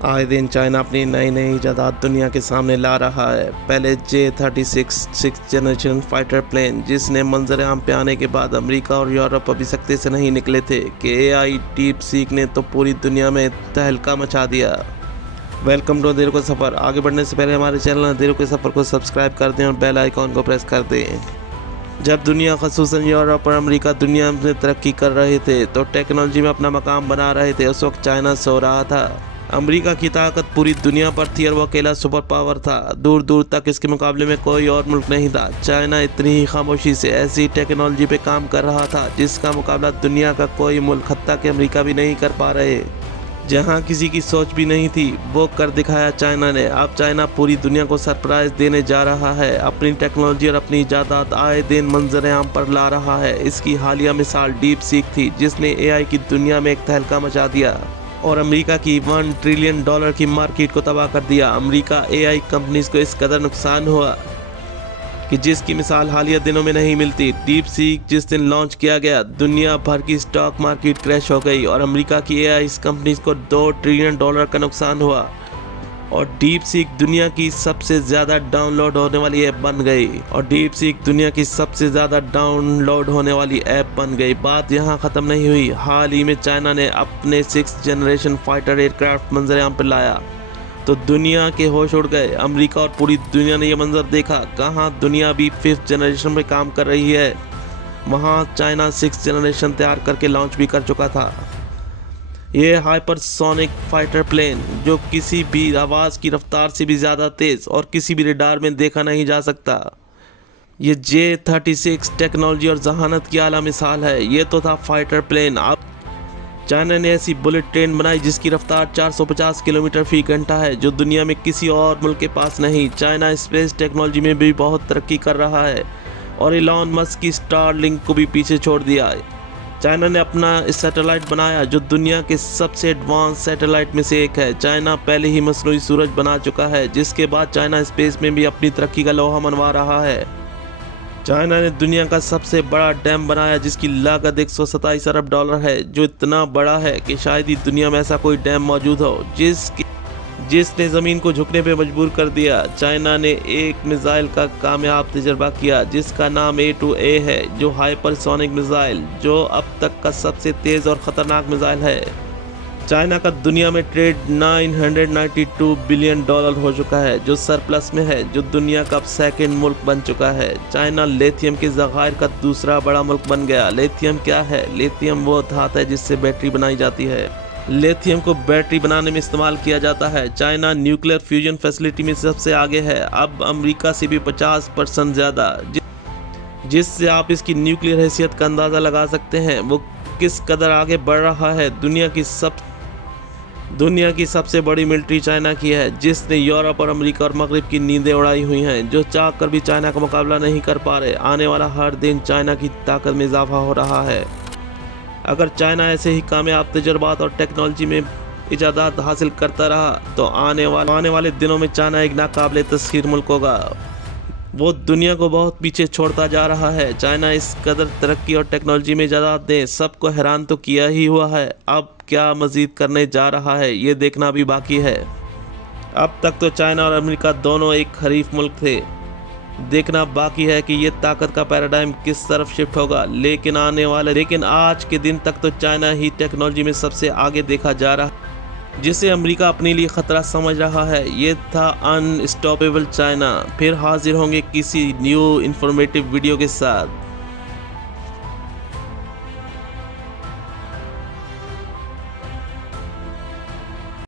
आए दिन चाइना अपनी नई नई इजादात दुनिया के सामने ला रहा है। पहले J-36 six generation fighter plane, जिसने मंजर आम पे आने के बाद अमेरिका और यूरोप अभी सख्ते से नहीं निकले थे कि AI डीप सीक ने तो पूरी दुनिया में तहलका मचा दिया। वेलकम टू अंधेरों का सफ़र। आगे बढ़ने से पहले हमारे चैनल अंधेरों के सफ़र को सब्सक्राइब कर दें और बेल आइकॉन को प्रेस कर दें। जब दुनिया ख़ुसूसन यूरोप और अमेरिका दुनिया में तरक्की कर रहे थे तो टेक्नोलॉजी में अपना मकाम बना रहे थे, उस वक्त चाइना सो रहा था। अमेरिका की ताकत पूरी दुनिया पर थी और वो अकेला सुपर पावर था। दूर दूर तक इसके मुकाबले में कोई और मुल्क नहीं था। चाइना इतनी ही खामोशी से ऐसी टेक्नोलॉजी पे काम कर रहा था जिसका मुकाबला दुनिया का कोई मुल्क, हत्ता कि अमेरिका भी नहीं कर पा रहे। जहां किसी की सोच भी नहीं थी वो कर दिखाया चाइना ने। अब चाइना पूरी दुनिया को सरप्राइज देने जा रहा है। अपनी टेक्नोलॉजी और अपनी इजादात आए दिन मंजर आम पर ला रहा है। इसकी हालिया मिसाल डीप सीक थी, जिसने AI की दुनिया में एक तहलका मचा दिया और अमेरिका की $1 ट्रिलियन की मार्केट को तबाह कर दिया। अमेरिका AI कंपनीज को इस कदर नुकसान हुआ कि जिसकी मिसाल हालिया दिनों में नहीं मिलती। डीप सीक जिस दिन लॉन्च किया गया, दुनिया भर की स्टॉक मार्केट क्रैश हो गई और अमेरिका की AI कंपनीज को $2 ट्रिलियन का नुकसान हुआ और डीप सीक दुनिया की सबसे ज़्यादा डाउनलोड होने वाली ऐप बन गई बात यहाँ ख़त्म नहीं हुई। हाल ही में चाइना ने अपने 6th जनरेशन फाइटर एयरक्राफ्ट मंजरेआम पर लाया तो दुनिया के होश उड़ गए। अमेरिका और पूरी दुनिया ने यह मंजर देखा। कहाँ दुनिया भी 5th जनरेशन में काम कर रही है, वहाँ चाइना 6th जनरेशन तैयार करके लॉन्च भी कर चुका था। ये हाइपरसोनिक फाइटर प्लेन जो किसी भी आवाज़ की रफ्तार से भी ज़्यादा तेज़ और किसी भी रडार में देखा नहीं जा सकता। ये J-36 टेक्नोलॉजी और जहानत की आला मिसाल है। ये तो था फाइटर प्लेन। अब चाइना ने ऐसी बुलेट ट्रेन बनाई जिसकी रफ्तार 450 किलोमीटर फी घंटा है, जो दुनिया में किसी और मुल्क के पास नहीं। चाइना स्पेस टेक्नोलॉजी में भी बहुत तरक्की कर रहा है और इलॉन मस्क की स्टारलिंक को भी पीछे छोड़ दिया है। चाइना ने अपना सैटेलाइट बनाया जो दुनिया के सबसे एडवांस सैटेलाइट में से एक है। चाइना पहले ही मसनूई सूरज बना चुका है, जिसके बाद चाइना स्पेस में भी अपनी तरक्की का लोहा मनवा रहा है। चाइना ने दुनिया का सबसे बड़ा डैम बनाया जिसकी लागत $127 अरब है, जो इतना बड़ा है कि शायद ही दुनिया में ऐसा कोई डैम मौजूद हो जिसने ज़मीन को झुकने पे मजबूर कर दिया। चाइना ने एक मिसाइल का कामयाब तजर्बा किया जिसका नाम A2A है, जो हाइपरसोनिक मिसाइल, जो अब तक का सबसे तेज़ और ख़तरनाक मिसाइल है। चाइना का दुनिया में ट्रेड $992 बिलियन हो चुका है, जो सरप्लस में है, जो दुनिया का अब सेकंड मुल्क बन चुका है। चाइना लिथियम के ज़खायर का दूसरा बड़ा मुल्क बन गया। लिथियम क्या है? लिथियम वो धातु है जिससे बैटरी बनाई जाती है। लिथियम को बैटरी बनाने में इस्तेमाल किया जाता है। चाइना न्यूक्लियर फ्यूजन फैसिलिटी में सबसे आगे है, अब अमेरिका से भी 50% ज़्यादा, जिससे आप इसकी न्यूक्लियर हैसियत का अंदाज़ा लगा सकते हैं वो किस कदर आगे बढ़ रहा है। दुनिया की सबसे बड़ी मिलिट्री चाइना की है, जिसने यूरोप और अमेरिका और मगरिब की नींदें उड़ाई हुई हैं, जो चाह कर भी चाइना का मुकाबला नहीं कर पा रहे। आने वाला हर दिन चाइना की ताकत में इजाफा हो रहा है। अगर चाइना ऐसे ही कामयाब तजर्बात और टेक्नोलॉजी में इजादात हासिल करता रहा तो आने वाले दिनों में चाइना एक नाकाबिले तस्खीर मुल्क होगा। वो दुनिया को बहुत पीछे छोड़ता जा रहा है। चाइना इस कदर तरक्की और टेक्नोलॉजी में इजादात दें सबको हैरान तो किया ही हुआ है, अब क्या मज़ीद करने जा रहा है ये देखना भी बाकी है। अब तक तो चाइना और अमेरिका दोनों एक हरीफ मुल्क थे, देखना बाकी है कि ये ताकत का पैराडाइम किस तरफ शिफ्ट होगा। लेकिन आज के दिन तक तो चाइना ही टेक्नोलॉजी में सबसे आगे देखा जा रहा है, जिसे अमेरिका अपने लिए ख़तरा समझ रहा है। ये था अनस्टॉपेबल चाइना। फिर हाजिर होंगे किसी न्यू इन्फॉर्मेटिव वीडियो के साथ।